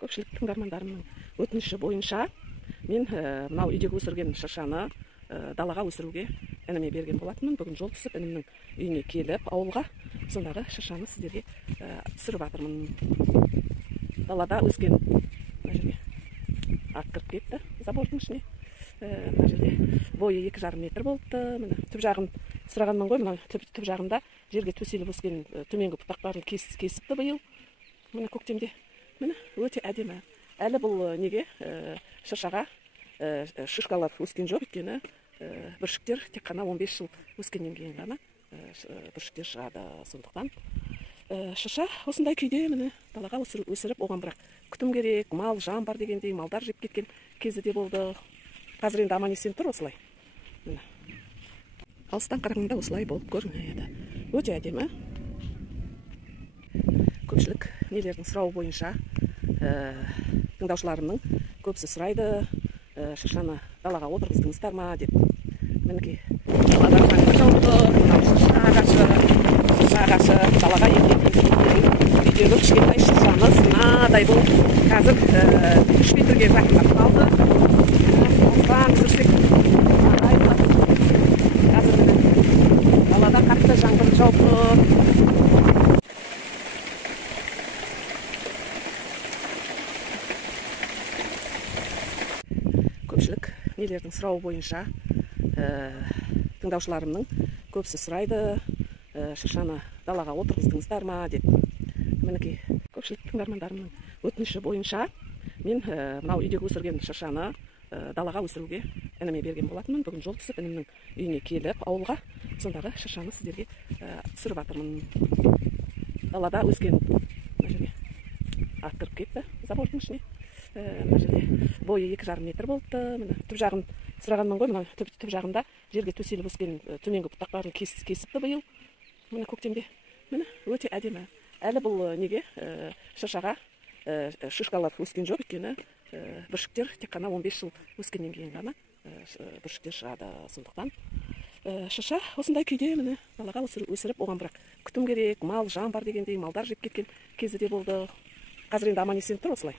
Көпшілік тыңдармандарымның өтініші бойынша мен мынау үйдегі өсірген шыршаны далаға өсіруге ініме берген болатынмын. Бүгін жол түсіп інімнің үйіне келіп, ауылға сондағы шыршаны сіздерге түсіріп жатырмын. Далада өскен мына жерге ат кіріп кетті забордың ішіне. Мына жерде бойы 2,5 метр болыпты. Міне түп жағын сұрағанмын ғой, мына түп жағында жерге төселіп өскен төменгі бұтақтарын кесіпті биыл. Міне көктемде. Міне өте әдемі. Әлі бұл неге шыршаға шишкалар өскен жоқ, өйткені бүршіктер тек қана 15 жыл өскеннен кейін ғана бүршіктер шығады. Сондықтан шырша осындай күйде міне далаға өсіріп, оған бірақ күтім керек, мал жан бар дегендей, малдар жеп кеткен кезі де болды. Қазір енді аман-есен тұр осылай. Міне алыстан қарағанда осылай болып көрінеді. Өте әдемі. Көпшілік нелердің сұрауы бойынша тыңдаушыларымның көбісі сұрайды, шыршаны далаға отырғыздыңыздар ма деп. Мінекей далада жаңбыр жауды, шырша ағашы далаға егілген үйдегі кішкентай шыршамыз мынадай болып қазір 3 метрге жақындап қалды. Осыған түсірсек қазір міне далада қатты жаңбыр жауды. Көпшілік нелердің сұрауы бойынша тыңдаушыларымның көбісі сұрайды, шыршаны далаға отырғыздыңыздар ма деп. Мінекей көпшілік тыңдармандарымның өтініші бойынша мен мынау үйдегі өсірген шыршаны далаға өсіруге ініме берген болатынмын. Бүгін жол түсіп інімнің үйіне келіп, ауылға сондағы шыршаны сіздерге түсіріп жатырмын. Далада өскен мына жерге ат кіріп кетті забордың ішіне. Мына жерде бойы 2,5 метр болыпты. Міне түп жағын сұрағанмын ғой, мына түп жағында жерге төселіп өскен төменгі бұтақтарын кесіпті биыл. Міне көктемде. Міне өте әдемі. Әлі бұл неге шыршаға шишкалар өскен жоқ, өйткені бүршіктер тек қана 15 жыл өскеннен кейін ғана бүршіктер шығады. Сондықтан шырша осындай күйде міне далаға өсіріп, оған бірақ күтім керек, мал жан бар дегендей, малдар жеп кеткен кезі де болды. Қазір енді аман-есен тұр осылай.